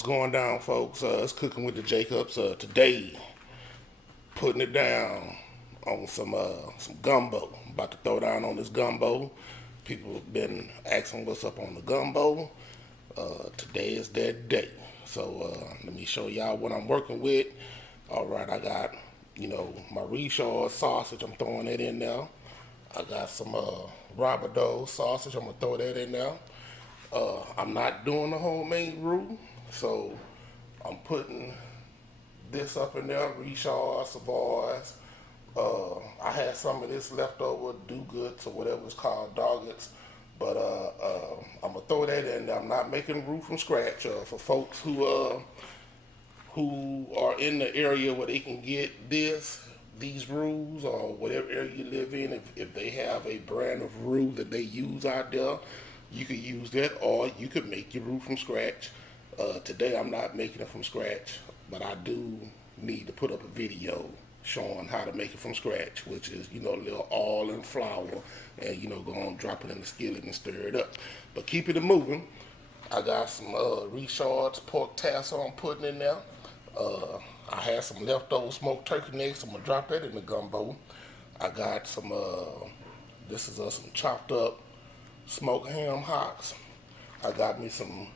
What's going down, folks? It's Cooking with the Jacobs. Today, putting it down on some gumbo. I'm about to throw down on this gumbo. People have been asking what's up on the gumbo. Today is that day. So let me show y'all what I'm working with. All right, I got my Richard sausage. I'm throwing that in there. I got some Rabadou sausage. I'm gonna throw that in there. I'm not doing the homemade roux, so I'm putting this up in there, Richard, SAVOIES. I had some of this left over, DOUGERTS or whatever it's called, DOUGERTS. But I'm gonna throw that in there. I'm not making roux from scratch. For folks who are in the area where they can get these roux, or whatever area you live in, if they have a brand of roux that they use out there, you could use that, or you could make your roux from scratch. Today I'm not making it from scratch, but I do need to put up a video showing how to make it from scratch, which is, a little oil and flour, and, go on, drop it in the skillet and stir it up. But keeping it moving, I got some Richard's pork tassel I'm putting in there. I had some leftover smoked turkey necks. I'm gonna drop that in the gumbo. I got some, this is some chopped up smoked ham hocks. I got me some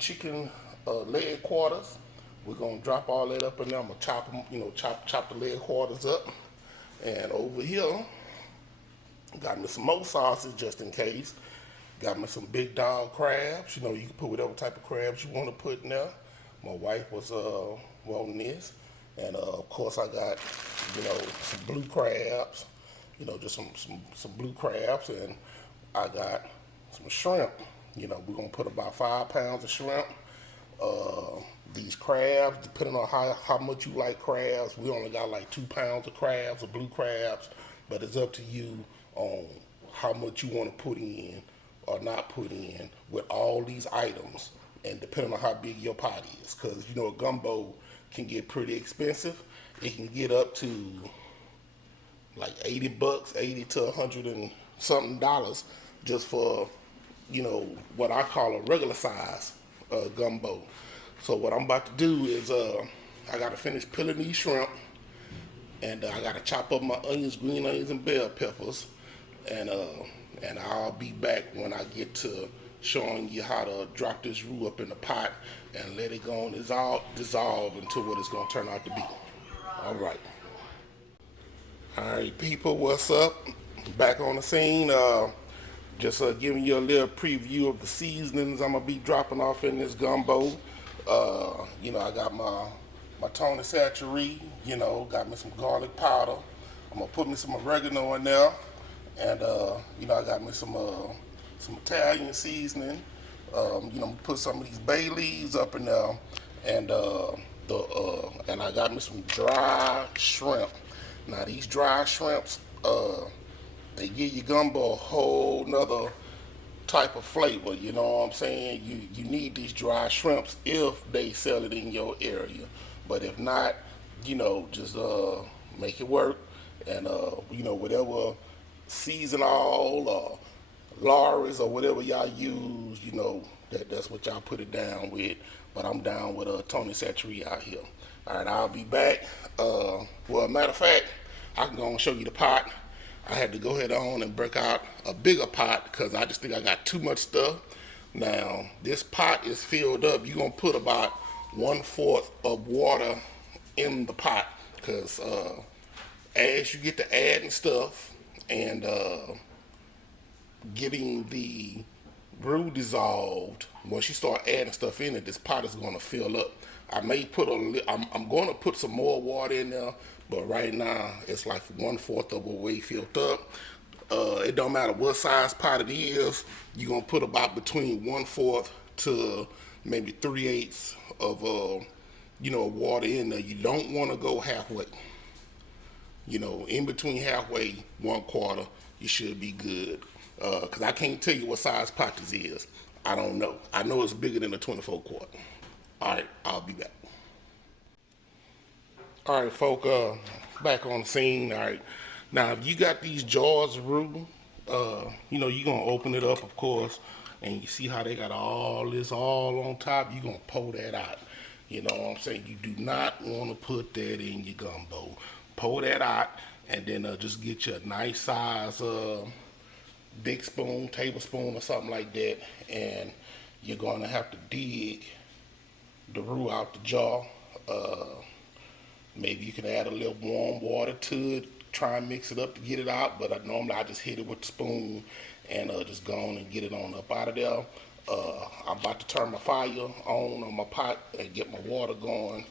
chicken leg quarters. We're gonna drop all that up in there. I'm gonna chop them, chop the leg quarters up. And over here, got me some more sausage just in case. Got me some big dog crabs. You can put whatever type of crabs you want to put in there. My wife was wanting this, and of course I got some blue crabs. Just some blue crabs, and I got some shrimp. We're gonna put about 5 pounds of shrimp. These crabs, depending on how much you like crabs, we only got like 2 pounds of crabs, or blue crabs, but it's up to you on how much you want to put in or not put in with all these items, and depending on how big your pot is, because a gumbo can get pretty expensive. It can get up to like $80, 80 to 100 and something dollars just for what I call a regular size gumbo. So what I'm about to do is I got to finish peeling these shrimp, and I got to chop up my onions, green onions, and bell peppers, and I'll be back when I get to showing you how to drop this roux up in the pot and let it go and dissolve into what it's going to turn out to be. All right. All right, people, what's up? Back on the scene. Just giving you a little preview of the seasonings I'm going to be dropping off in this gumbo. I got my Tony Satchery, got me some garlic powder. I'm going to put me some oregano in there. And, I got me some Italian seasoning. I'm going to put some of these bay leaves up in there. And, and I got me some dry shrimp. Now, these dry shrimps, they give your gumbo a whole nother type of flavor, you know what I'm saying? You need these dry shrimps if they sell it in your area. But if not, just make it work. And, whatever season oil or Lawry's or whatever y'all use, that's what y'all put it down with. But I'm down with Tony Satchery out here. All right, I'll be back. Matter of fact, I can go and show you the pot. I had to go ahead on and break out a bigger pot because I just think I got too much stuff. Now, this pot is filled up. You're going to put about 1/4 of water in the pot because as you get to adding stuff and getting the roux dissolved, once you start adding stuff in it, this pot is going to fill up. I may put I'm going to put some more water in there, but right now it's like 1/4 of a way filled up. It don't matter what size pot it is, you're going to put about between 1/4 to maybe 3/8 of water in there. You don't want to go halfway. In between halfway, 1/4, you should be good. Because I can't tell you what size pot this is. I don't know. I know it's bigger than a 24 quart. All right, I'll be back. All right, folk, back on the scene. All right, now if you got these jars of roux, you're gonna open it up, of course, and you see how they got all this all on top, you're gonna pour that out. You know what I'm saying? You do not want to put that in your gumbo. Pour that out, and then just get you a nice size big spoon, tablespoon, or something like that, and you're gonna have to dig the roux out the jar. Maybe you can add a little warm water to it, try and mix it up to get it out, but normally I just hit it with the spoon and just go on and get it on up out of there. I'm about to turn my fire on my pot and get my water going.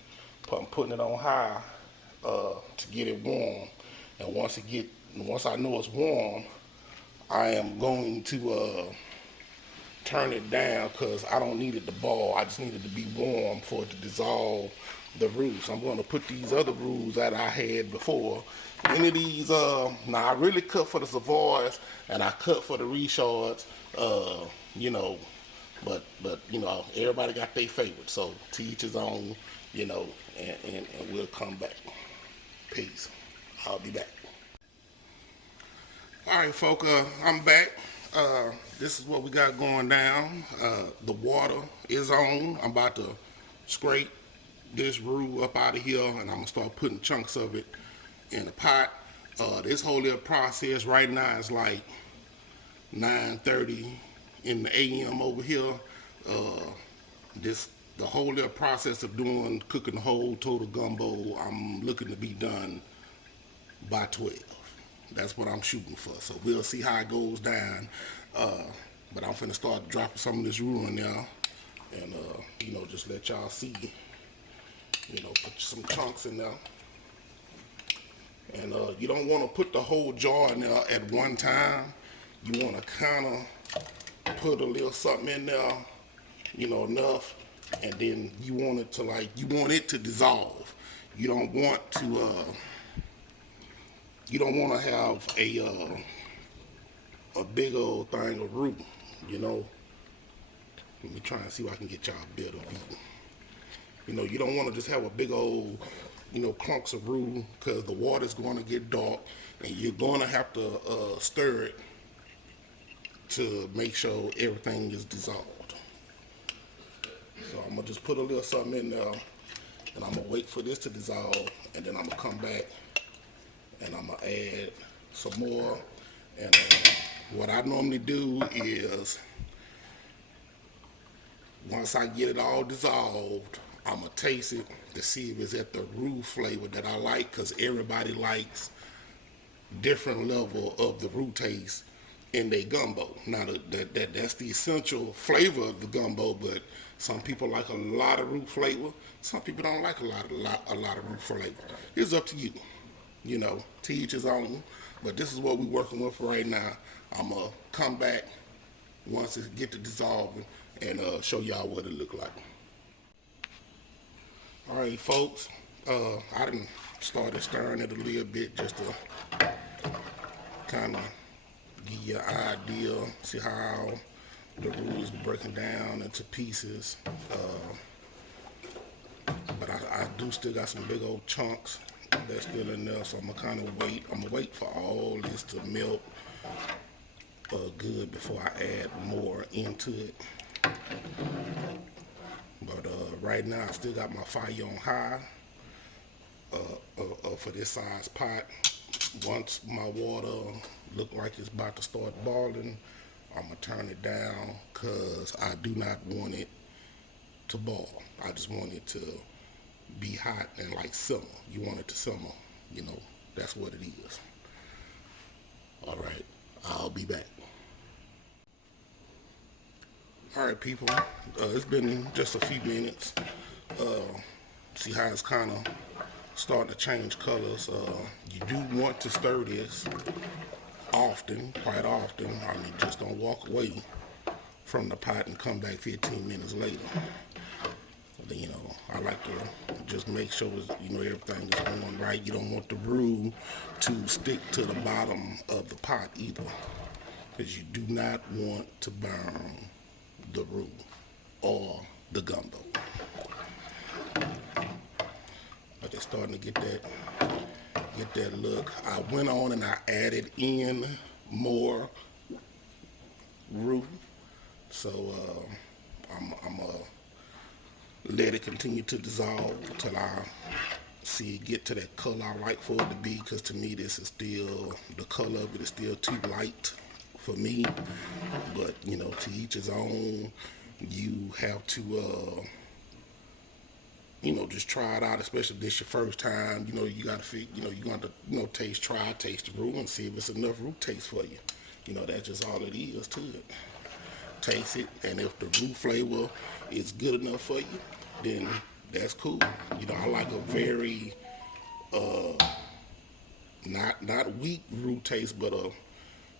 I'm putting it on high to get it warm. And once I know it's warm, I am going to turn it down because I don't need it to boil. I just need it to be warm for it to dissolve the roux. So I'm going to put these other roux that I had before. Any of these, now I really cut for the SAVOIES and I cut for the Richards, you know, but you know, everybody got their favorite. So to each his own, you know, and we'll come back. Peace. I'll be back. All right, folk, I'm back. This is what we got going down. The water is on. I'm about to scrape this roux up out of here, and I'm gonna start putting chunks of it in the pot. This whole little process right now is like 9:30 in the a.m. over here. The whole little process of cooking the whole total gumbo, I'm looking to be done by 12. That's what I'm shooting for. So we'll see how it goes down. But I'm finna start dropping some of this roux in there, and you know, just let y'all see. You know, put some chunks in there. And you don't want to put the whole jar in there at one time. You want to kind of put a little something in there, you know, enough, and then you want it to dissolve. You don't want to have a big old thing of roux, you know. Let me try and see if I can get y'all a better view. You know, you don't want to just have a big old, you know, clumps of roux, because the water's going to get dark, and you're going to have to stir it to make sure everything is dissolved. So I'm going to just put a little something in there, and I'm going to wait for this to dissolve, and then I'm going to come back, and I'm going to add some more. And what I normally do is, once I get it all dissolved, I'm going to taste it to see if it's at the roux flavor that I like, because everybody likes different level of the roux taste in their gumbo. Now, that's the essential flavor of the gumbo, but some people like a lot of roux flavor. Some people don't like a lot of roux flavor. It's up to you. You know, to each his own. But this is what we're working with right now. I'm going to come back once it get to dissolving and show y'all what it look like. All right, folks, I done started stirring it a little bit just to kind of give you an idea, see how the roux is breaking down into pieces. But I do still got some big old chunks that's still in there, so I'm gonna kind of wait. I'm gonna wait for all this to melt good before I add more into it. But right now I still got my fire on high for this size pot. Once my water look like it's about to start boiling, I'm gonna turn it down, because I do not want it to boil. I just want it to be hot and like simmer. You want it to simmer, you know, that's what it is. All right, I'll be back. All right, people, it's been just a few minutes. See how it's kind of starting to change colors. You do want to stir this often, quite often. I mean, just don't walk away from the pot and come back 15 minutes later. You know, I like to just make sure, you know, everything is going right. You don't want the roux to stick to the bottom of the pot either, because you do not want to burn the roux or the gumbo. But it's starting to get that look. I went on and I added in more roux So I'm let it continue to dissolve till I see it get to that color I like for it to be. Because to me, this is still, the color of it is still too light for me. But you know, to each his own. You have to you know, just try it out, especially if this your first time. You know, you gotta feel, you know, you got to, you know, taste the roux and see if it's enough roux taste for you. You know, that's just all it is to it. Taste it, and if the roux flavor is good enough for you, then that's cool. You know, I like a very not weak roux taste, but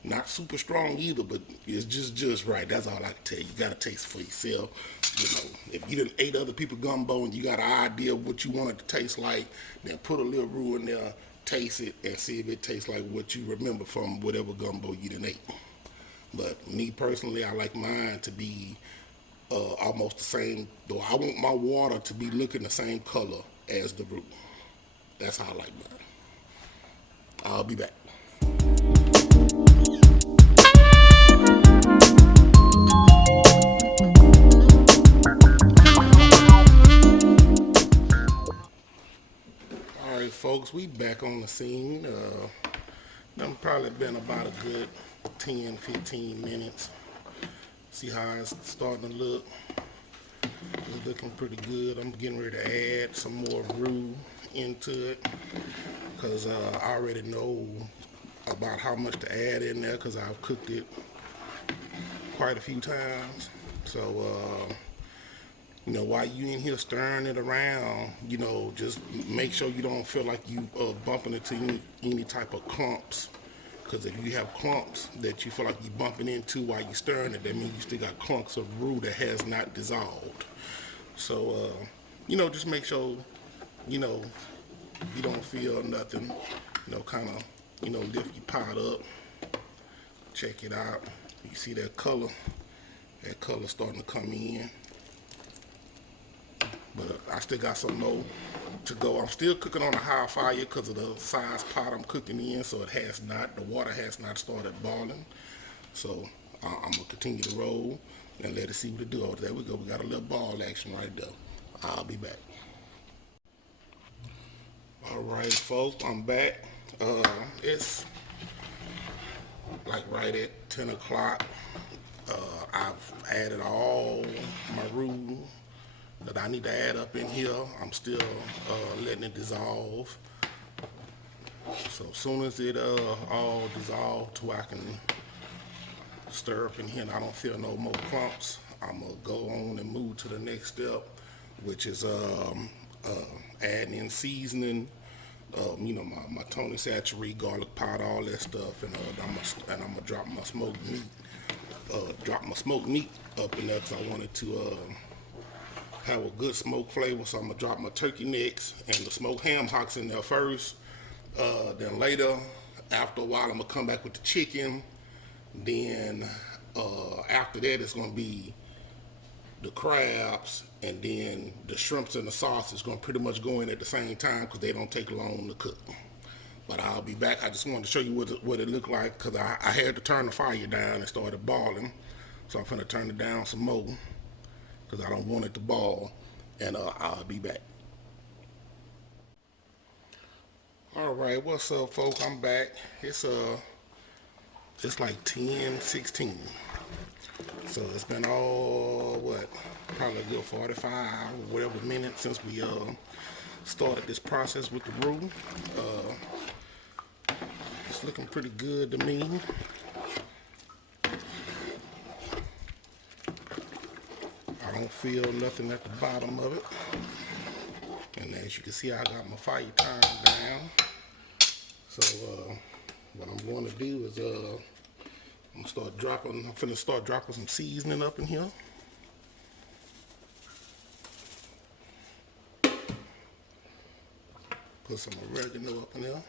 not super strong either, but it's just right. That's all I can tell you. You gotta taste it for yourself. You know, if you done ate other people's gumbo and you got an idea of what you want it to taste like, then put a little roux in there, taste it, and see if it tastes like what you remember from whatever gumbo you done ate. But me personally, I like mine to be almost the same. Though I want my water to be looking the same color as the roux. That's how I like mine. I'll be back. All right, folks, we back on the scene. Done probably been about a good 10, 15 minutes. See how it's starting to look. It's looking pretty good. I'm getting ready to add some more roux into it because I already know about how much to add in there because I've cooked it quite a few times. So, you know, while you in here stirring it around, you know, just make sure you don't feel like you bumping into any type of clumps. Because if you have clumps that you feel like you're bumping into while you're stirring it, that means you still got clumps of roux that has not dissolved. So, you know, just make sure, you know, you don't feel nothing. You know, kind of, you know, lift your pot up. Check it out. You see that color? That color starting to come in. But I still got some more to go. I'm still cooking on a high fire because of the size pot I'm cooking in, so the water has not started boiling. So I'm gonna continue to roll and let it see what it do. Oh, there we go. We got a little ball action right there. I'll be back. All right, folks, I'm back. It's like right at 10 o'clock. I've added all my roux that I need to add up in here. I'm still letting it dissolve. So as soon as it all dissolved to where I can stir up in here and I don't feel no more clumps, I'm gonna go on and move to the next step, which is adding in seasoning. You know, my Tony Satchery, garlic powder, all that stuff, and I'm gonna drop my smoked meat, up in there because I wanted to have a good smoke flavor. So I'm gonna drop my turkey necks and the smoked ham hocks in there first. Then later, after a while, I'm gonna come back with the chicken. Then after that, it's gonna be the crabs, and then the shrimps and the sauce is gonna pretty much go in at the same time because they don't take long to cook. But I'll be back. I just wanted to show you what it looked like because I had to turn the fire down and started boiling. So I'm gonna turn it down some more because I don't want it to boil. And I'll be back. All right, what's up, folks? I'm back. It's like 10:16. So it's been all probably a good 45 or whatever minutes since we started this process with the roux. It's looking pretty good to me. I don't feel nothing at the bottom of it. And as you can see, I got my fire turned down. So what I'm going to do is I'm finna start dropping some seasoning up in here. Put some oregano up in there.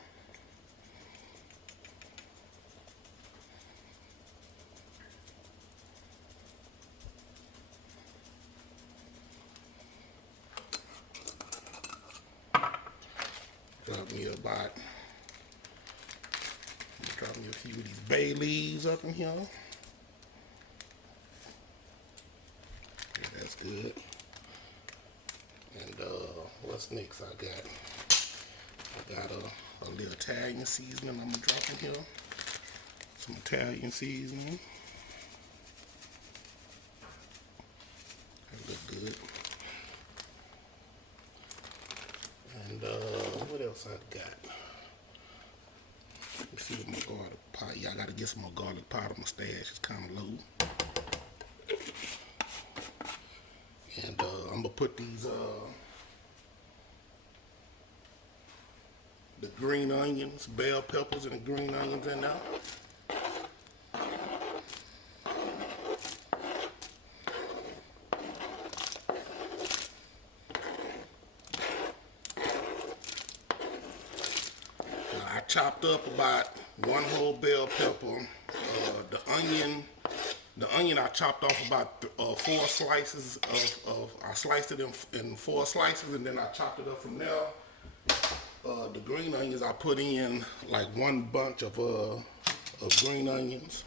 Drop me a few of these bay leaves up in here. good. And what's next I got? I got a little Italian seasoning I'm gonna drop in here. Some Italian seasoning. That look good. And what else I got? Let's see what my garlic powder. Yeah, I gotta get some more garlic powder. My stash is kind of low. And I'm gonna put these the green onions, bell peppers, and the green onions in there. I chopped up about 1 whole bell pepper. The onion I chopped off about 4 slices I sliced it in 4 slices, and then I chopped it up from there. The green onions I put in like 1 bunch of green onions.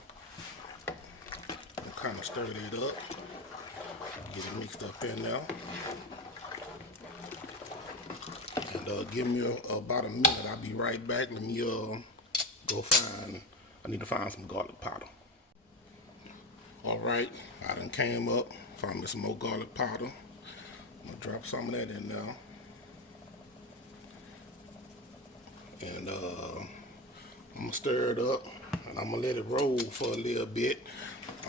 Kind of stir it up, get it mixed up in there. And give me about a minute. I'll be right back. Let me go find. I need to find some garlic powder. All right, I done came up, found me some more garlic powder. I'm gonna drop some of that in there. And I'm gonna stir it up, and I'm gonna let it roll for a little bit.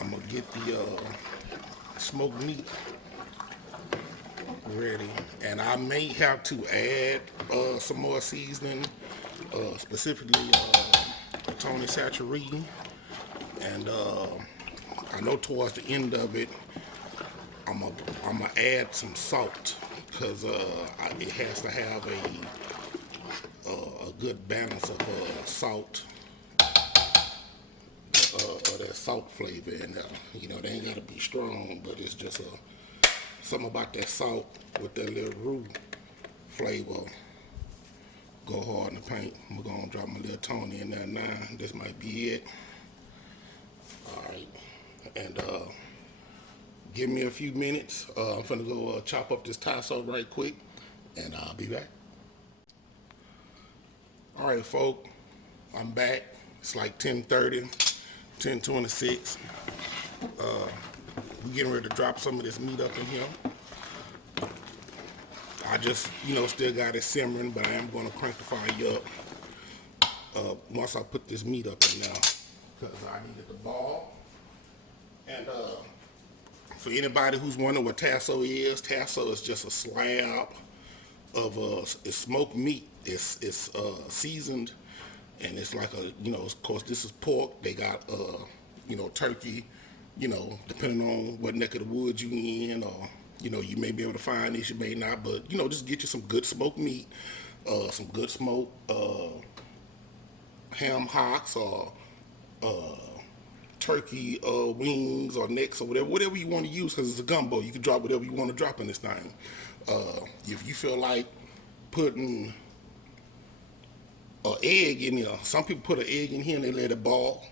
I'm gonna get the smoked meat ready, and I may have to add some more seasoning, specifically Tony Saturating, and I know towards the end of it, I'm gonna add some salt, because it has to have a good balance of salt, or that salt flavor in there. You know, they ain't gotta be strong, but it's just something about that salt with that little roux flavor. Go hard in the paint. I'm gonna drop my little Tony in there now. This might be it. All right, and give me a few minutes. I'm finna go chop up this tasso right quick, and I'll be back. All right, folk, I'm back. It's like 10:30, 10:26. We're getting ready to drop some of this meat up in here. I just, still got it simmering, but I am going to crank the fire up once I put this meat up in there, because I needed the ball. And for anybody who's wondering what tasso is just a slab of it's smoked meat. It's seasoned, and it's like of course this is pork. They got turkey, depending on what neck of the woods you in, or you may be able to find this, you may not, but just get you some good smoked meat, some good smoked ham hocks, or turkey wings or necks, or whatever you want to use, because it's a gumbo. You can drop whatever you want to drop in this thing. If you feel like putting an egg in here, some people put an egg in here and they let it boil,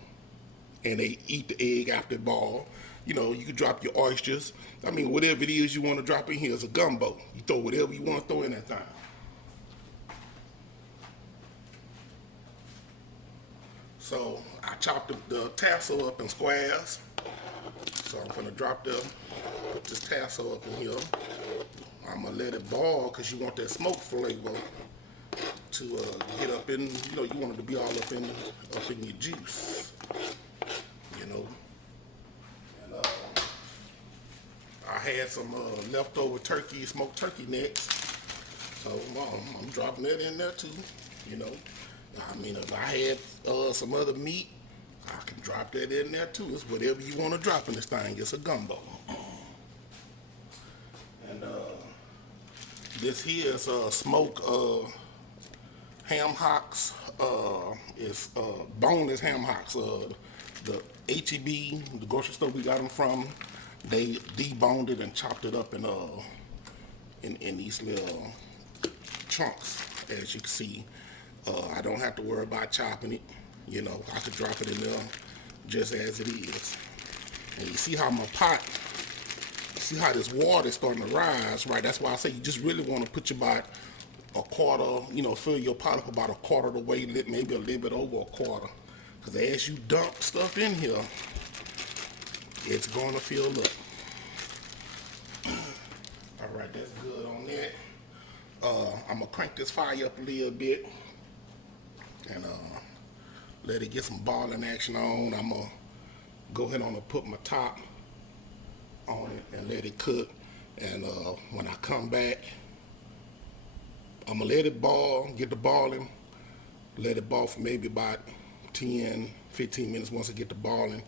and they eat the egg after it boil. You can drop your oysters. I mean, whatever it is you want to drop in here is a gumbo. You throw whatever you want to throw in that thing. So I chopped the tasso up in squares. So I'm gonna put this tasso up in here. I'm gonna let it boil, because you want that smoke flavor to get up in. You want it to be all up in your juice. And I had some leftover smoked turkey necks, so I'm dropping that in there too. I mean, if I had some other meat, I can drop that in there too. It's whatever you want to drop in this thing. It's a gumbo. And this here is smoked ham hocks. It's boneless ham hocks. The HEB, the grocery store we got them from, they deboned it and chopped it up in these little chunks, as you can see. I don't have to worry about chopping it. I could drop it in there just as it is. And you see how my pot see how this water is starting to rise, right? That's why I say you just really want to put your about a quarter, you know, fill your pot up about a quarter of the way, maybe a little bit over a quarter. Because as you dump stuff in here, it's going to fill up. All right, that's good on that. I'm going to crank this fire up a little bit and let it get some boiling action on. I'm going to go ahead on and put my top on it and let it cook. And when I come back, I'm going to let it boil, get the boiling, let it boil for maybe about 10, 15 minutes once I get the boiling.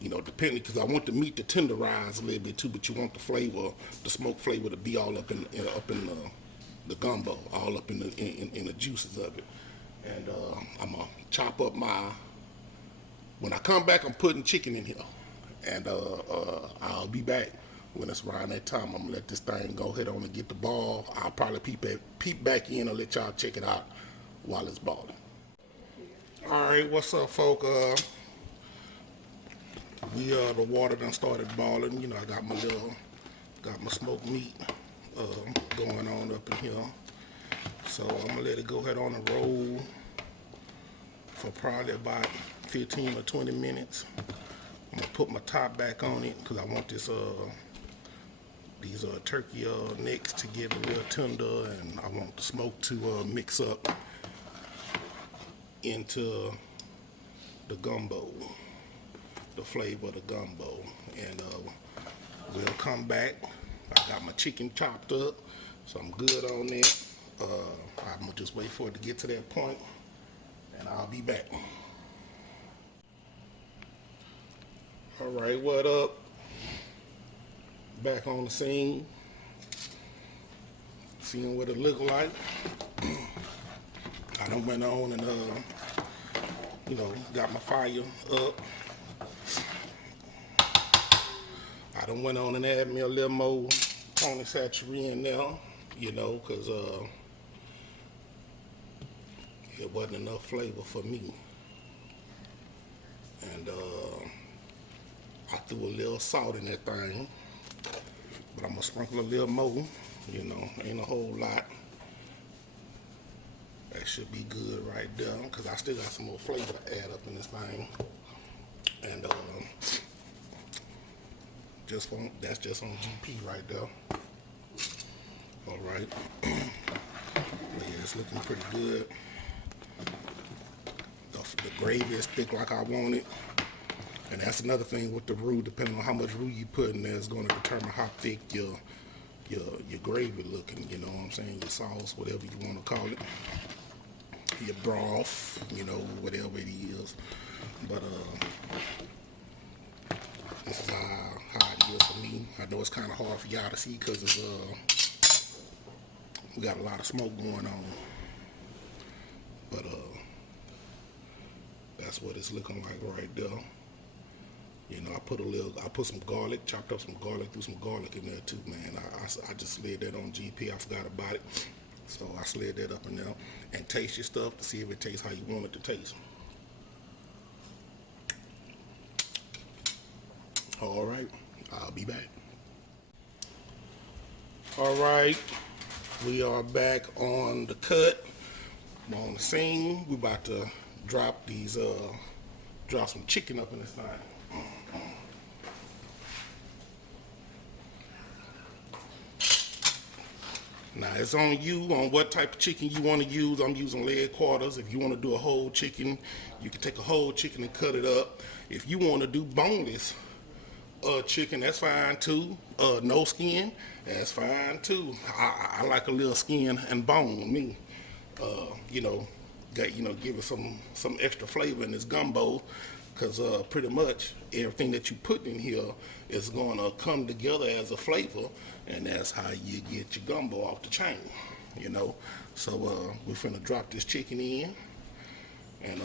You know, depending, because I want the meat to tenderize a little bit too, but you want the flavor, the smoke flavor, to be all up in the gumbo, all up in the juices of it. And I'm gonna chop up when I come back, I'm putting chicken in here, and I'll be back when it's around that time. I'm gonna let this thing go ahead on and get the ball. I'll probably peep back in and let y'all check it out while it's boiling. All right, what's up, folk? The water done started boiling. You know, I got my smoked meat going on up in here. So I'm gonna let it go ahead on and roll for probably about 15 or 20 minutes. I'm gonna put my top back on it because I want these turkey necks to get a little tender, and I want the smoke to mix up into the gumbo, the flavor of the gumbo. And we'll come back. I got my chicken chopped up, so I'm good on that. I'm gonna just wait for it to get to that point, and I'll be back. All right, what up? Back on the scene, seeing what it look like. I done went on and you know, got my fire up. I done went on and add me a little more pony saturated in there, you know, because it wasn't enough flavor for me. And I threw a little salt in that thing, but I'm gonna sprinkle a little more, you know, ain't a whole lot. That should be good right there, because I still got some more flavor to add up in this thing. And that's just on GP right there. All right. But yeah, it's looking pretty good. The gravy is thick like I want it. And that's another thing with the roux. Depending on how much roux you put in there, is going to determine how thick your gravy looking. You know what I'm saying? Your sauce, whatever you want to call it. Your broth, you know, whatever it is. But this is how it is for me. I know it's kind of hard for y'all to see because we got a lot of smoke going on. But that's what it's looking like right there. You know, I put some garlic, chopped up some garlic, threw some garlic in there too, man. I just slid that on GP. I forgot about it. So I slid that up in there. And taste your stuff to see if it tastes how you want it to taste. All right, I'll be back. All right, we are back on the cut. I'm on the scene. We're about to drop some chicken up in this thing. Now it's on you on what type of chicken you want to use. I'm using leg quarters. If you want to do a whole chicken, you can take a whole chicken and cut it up. If you want to do boneless chicken, that's fine too. No skin, that's fine too. I like a little skin and bone. Me, you know, give it some extra flavor in this gumbo. Because pretty much everything that you put in here is going to come together as a flavor, and that's how you get your gumbo off the chain, you know. So we're finna drop this chicken in, and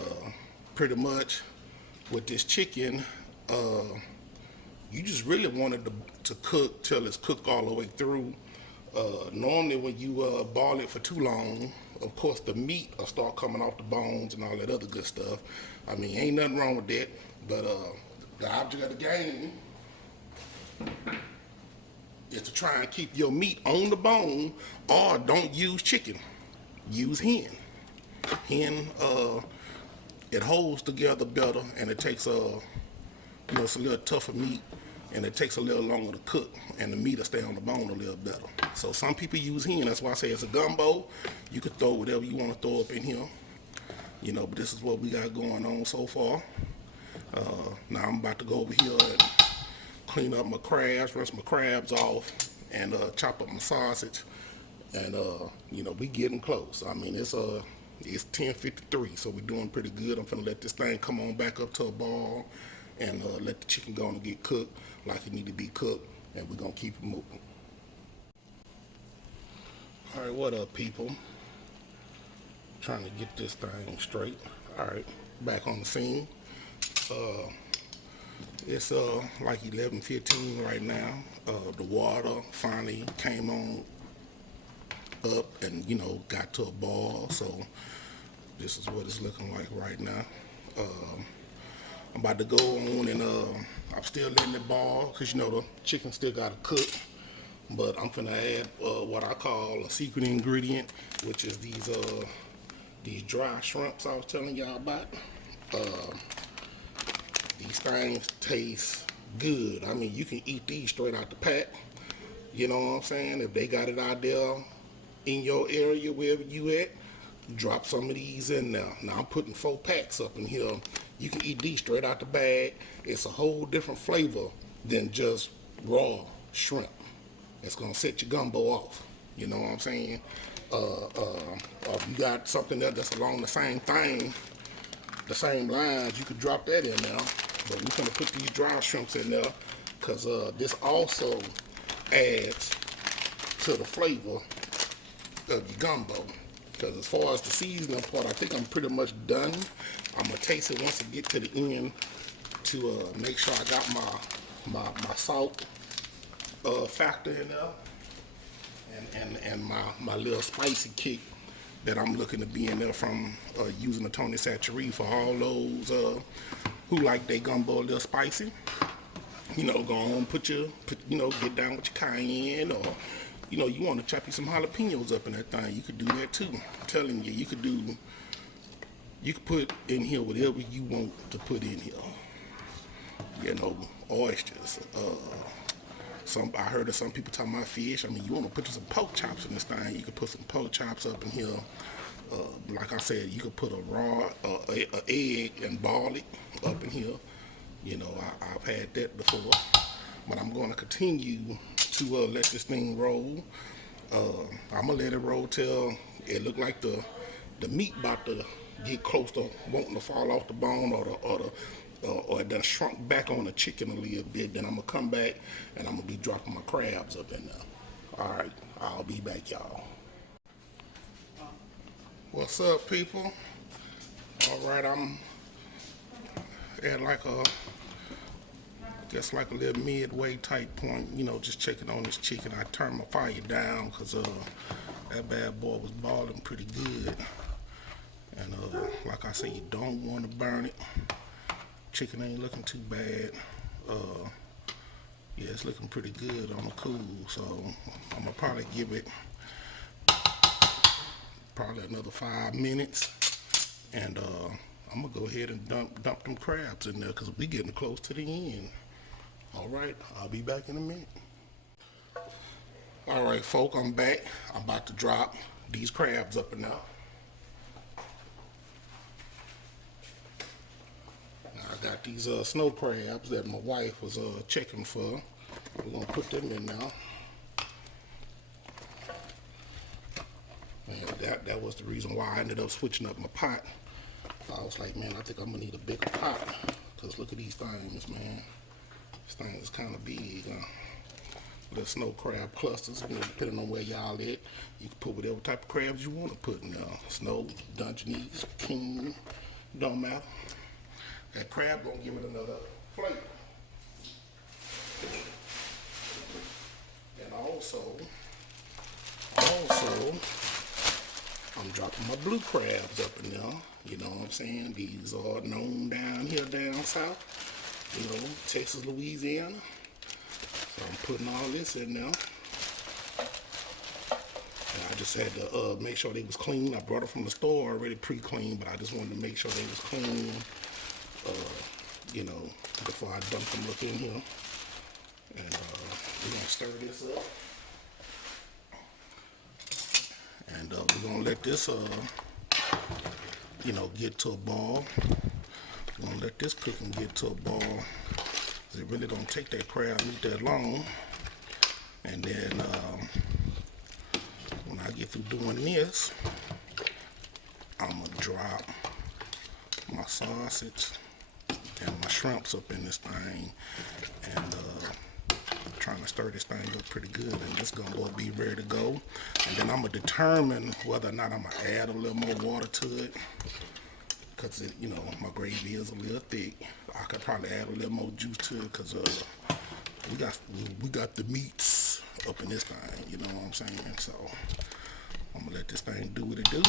pretty much with this chicken, you just really want it to cook till it's cooked all the way through. Normally when you boil it for too long, of course the meat will start coming off the bones and all that other good stuff. I mean, ain't nothing wrong with that, but the object of the game is to try and keep your meat on the bone, or don't use chicken. Use hen. Hen, it holds together better, and it takes it's a little tougher meat, and it takes a little longer to cook, and the meat will stay on the bone a little better. So some people use hen. That's why I say it's a gumbo. You can throw whatever you want to throw up in here, but this is what we got going on so far. Now I'm about to go over here and clean up my crabs, rinse my crabs off, and chop up my sausage. And we getting close. I mean, it's 10:53, so we're doing pretty good. I'm finna let this thing come on back up to a boil, and let the chicken go and get cooked like it need to be cooked, and we're gonna keep it moving. All right, what up, people? Trying to get this thing straight. All right, back on the scene. It's like 11:15 right now. The water finally came on up and got to a boil, so this is what it's looking like right now. I'm about to go on, and I'm still letting it boil because the chicken still got to cook, but I'm finna add what I call a secret ingredient, which is these dry shrimps I was telling y'all about. These things taste good. I mean, you can eat these straight out the pack. You know what I'm saying? If they got it out there in your area, wherever you at, drop some of these in there. Now I'm putting 4 packs up in here. You can eat these straight out the bag. It's a whole different flavor than just raw shrimp. It's gonna set your gumbo off. You know what I'm saying? If you got something that's along the same thing, the same lines, you could drop that in there. But we're gonna put these dry shrimps in there because this also adds to the flavor of your gumbo. Because as far as the seasoning part, I think I'm pretty much done. I'm gonna taste it once I get to the end to make sure I got my salt factor in there, and my little spicy kick that I'm looking to be in there from using the Tony Satchery for all those who like their gumbo a little spicy. Go on, get down with your cayenne, or you want to chop you some jalapenos up in that thing. You could do that too. I'm telling you, you could put in here whatever you want to put in here. Oysters. I heard of some people talking about fish. I mean, you want to put some pork chops in this thing. You could put some pork chops up in here. Like I said, you could put a raw egg and boil it up in here. I've had that before, but I'm going to continue to let this thing roll. I'm gonna let it roll till it look like the meat about to get close to wanting to fall off the bone, or it done shrunk back on the chicken a little bit. Then I'm gonna come back and I'm gonna be dropping my crabs up in there. All right, I'll be back, y'all. What's up, people? All right, I'm at like a little midway type point, just checking on this chicken. I turned my fire down because that bad boy was boiling pretty good. And like I say, you don't want to burn it. Chicken ain't looking too bad. Yeah, it's looking pretty good on the cool. So I'm gonna probably give it another 5 minutes, and I'm gonna go ahead and dump them crabs in there because we getting close to the end. All right, I'll be back in a minute. All right, folk, I'm back. I'm about to drop these crabs up and out. Now I got these snow crabs that my wife was checking for. We're gonna put them in now. And that was the reason why I ended up switching up my pot. I was like, man, I think I'm gonna need a bigger pot, because look at these things, man. This thing is kind of big. The snow crab clusters, depending on where y'all at, you can put whatever type of crabs you want to put in there. Snow, Dungeness, king, don't matter. That crab gonna give it another flavor. And also, I'm dropping my blue crabs up in there. You know what I'm saying? These are known down here, down south. Texas, Louisiana. So I'm putting all this in there. And I just had to make sure they was clean. I brought it from the store already pre-cleaned, but I just wanted to make sure they was clean, you know, before I dump them up in here. And we're gonna stir this up. And we're gonna let this, you know, get to a boil. We're gonna let this cook and get to a boil. It really don't take that crab meat that long. And then when I get through doing this, I'm gonna drop my sausage and my shrimps up in this thing, and trying to stir this thing up pretty good, and this gumbo will be ready to go. And then I'm gonna determine whether or not I'm gonna add a little more water to it, because you know, my gravy is a little thick. I could probably add a little more juice to it, because we got the meats up in this thing, you know what I'm saying? So I'm gonna let this thing do what it do,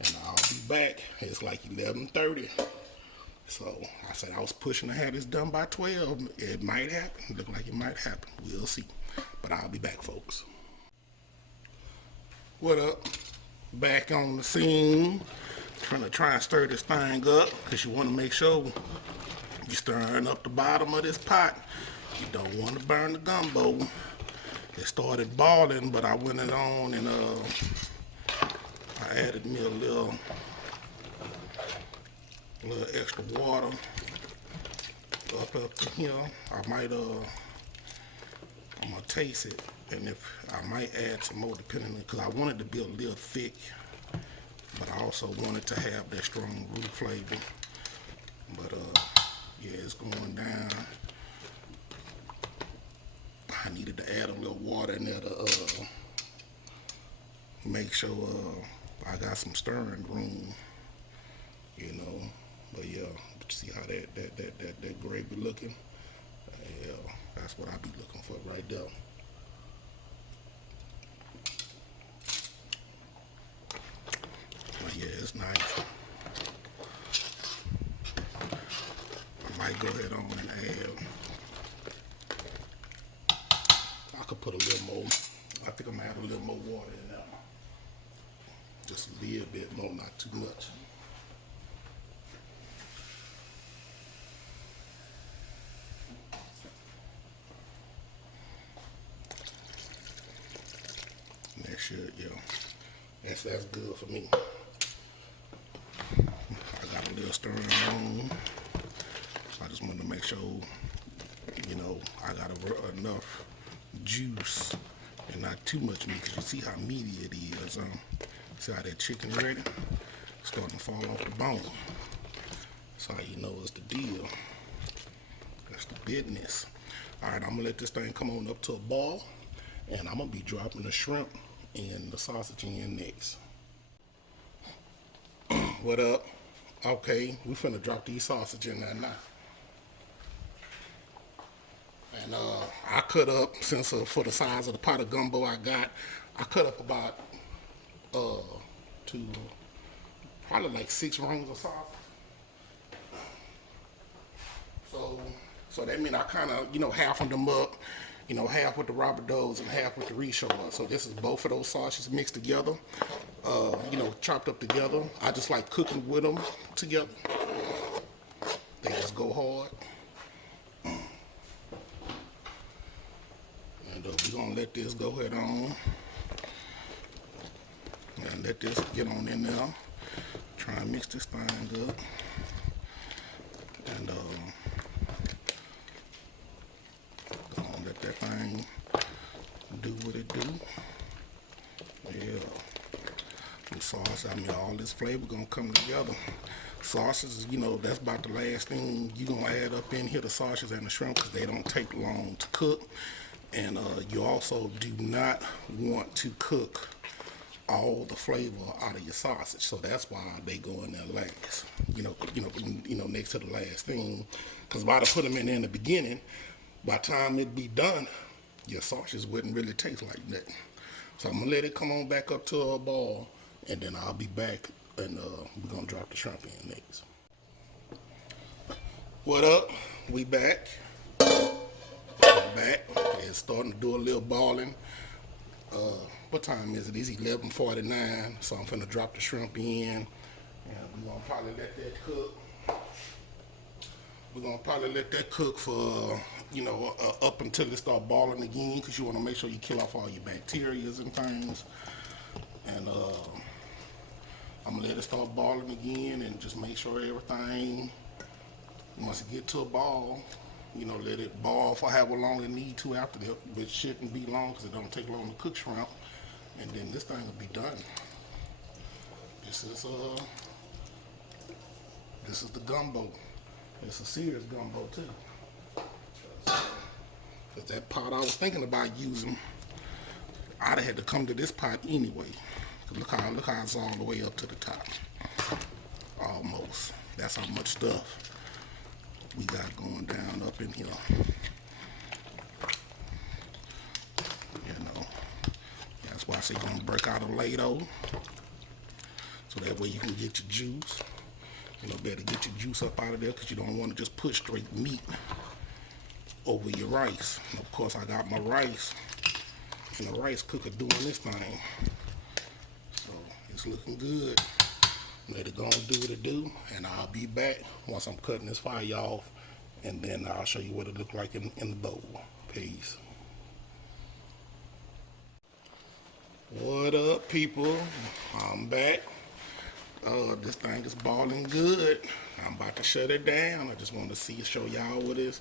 and I'll be back. It's like 11:30. So I said I was pushing to have this done by 12. It might happen. Look like it might happen. We'll see. But I'll be back, folks. What up? Back on the scene. Try and stir this thing up, because you want to make sure you're stirring up the bottom of this pot. You don't want to burn the gumbo. It started boiling, but I went it on and I added me a little extra water up to here. I'm gonna taste it, and if I might add some more depending, because I want it to be a little thick, but I also want it to have that strong roux flavor. But yeah, it's going down. I needed to add a little water in there to make sure I got some stirring room, you know. But yeah, but you see how that gravy looking? Yeah, that's what I be looking for right there. But yeah, it's nice. I might go ahead on and add. I could put a little more. I think I'm gonna add a little more water in there. Just a little bit more, not too much. That should, yeah. That's good for me. I got a little stirring on. I just wanted to make sure, you know, I got enough juice and not too much meat, because you see how meaty it is. See how that chicken ready? It's starting to fall off the bone. That's how you know it's the deal. That's the business. Alright, I'm gonna let this thing come on up to a boil, and I'm gonna be dropping the shrimp and the sausage in next. What up? Okay, we finna drop these sausage in there now. And I cut up, since for the size of the pot of gumbo I got, I cut up about probably like 6 rings of sausage. So that means I kind of, you know, half of them up, you know, half with the Robert Doughs and half with the Richard. So this is both of those sausages mixed together, you know, chopped up together. I just like cooking with them together. They just go hard. And we're gonna let this go ahead on. And let this get on in there. Try and mix this thing up. And gonna let that thing do what it do. Yeah. The sauce, I mean, all this flavor gonna come together. Sauces, you know, that's about the last thing you gonna add up in here, the sausages and the shrimp, because they don't take long to cook. And you also do not want to cook all the flavor out of your sausage, so that's why they go in there last. You know, next to the last thing, because by the put them in there in the beginning, by the time it be done, your sausages wouldn't really taste like that. So I'm gonna let it come on back up to a boil, and then I'll be back, and we're gonna drop the shrimp in next. What up? We back. Back. It's starting to do a little balling. What time is it? It's 11:49, so I'm finna drop the shrimp in, and we're gonna probably let that cook. We're gonna probably let that cook for up until it start balling again, because you want to make sure you kill off all your bacterias and things. And I'm gonna let it start balling again, and just make sure everything, once it get to a ball, let it ball for however long it need to after that, but it shouldn't be long because it don't take long to cook shrimp, and then this thing will be done. This is the gumbo. It's a serious gumbo too. Cause that pot I was thinking about using, I'd have had to come to this pot anyway. Look how it's all the way up to the top. Almost. That's how much stuff we got going down up in here. That's why I say you're gonna break out a Play-Doh, so that way you can get your juice. Better get your juice up out of there, because you don't want to just put straight meat over your rice. And of course, I got my rice in the rice cooker doing this thing. So it's looking good. Let it go and do what it do, and I'll be back once I'm cutting this fire off, and then I'll show you what it look like in the bowl. Peace. What up, people? I'm back. This thing is balling good. I'm about to shut it down. I just want to show y'all what it's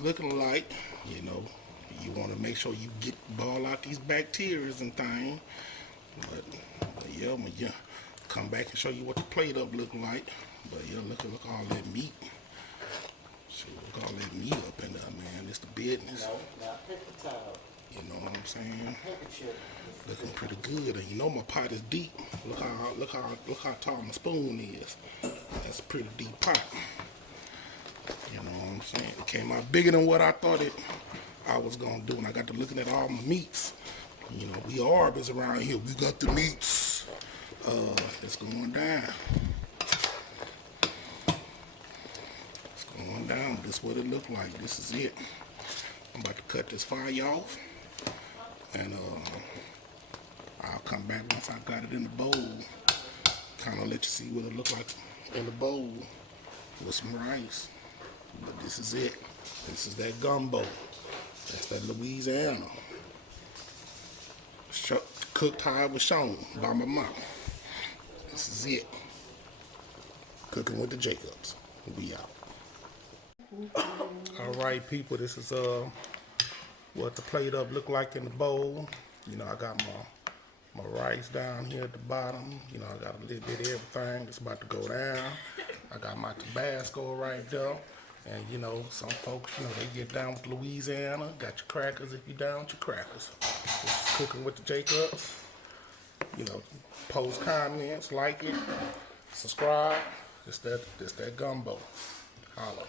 looking like. You want to make sure you ball out these bacteria and things. But yeah, come back and show you what the plate up look like. But yeah, look all that meat. Look all that meat up in there, man. It's the business. No, not paper towel. You know what I'm saying? Handkerchief. Looking pretty good, and my pot is deep. Look how tall my spoon is. That's a pretty deep pot. You know what I'm saying? It came out bigger than what I thought I was gonna do, and I got to looking at all my meats. We arbors around here. We got the meats. It's going down. It's going down. This is what it looked like. This is it. I'm about to cut this fire off, and I'll come back once I got it in the bowl. Kind of let you see what it look like in the bowl with some rice. But this is it. This is that gumbo. That's that Louisiana. Cooked how it was shown by my mom. This is it. Cooking with the Jacobs. We out. All right, people. This is what the plate up look like in the bowl. I got my rice down here at the bottom. I got a little bit of everything. It's about to go down. I got my Tabasco right there. And some folks, they get down with Louisiana. Got your crackers if you down with your crackers. This is Cooking with the Jacobs. Post comments, like it, subscribe. It's that gumbo. Holla.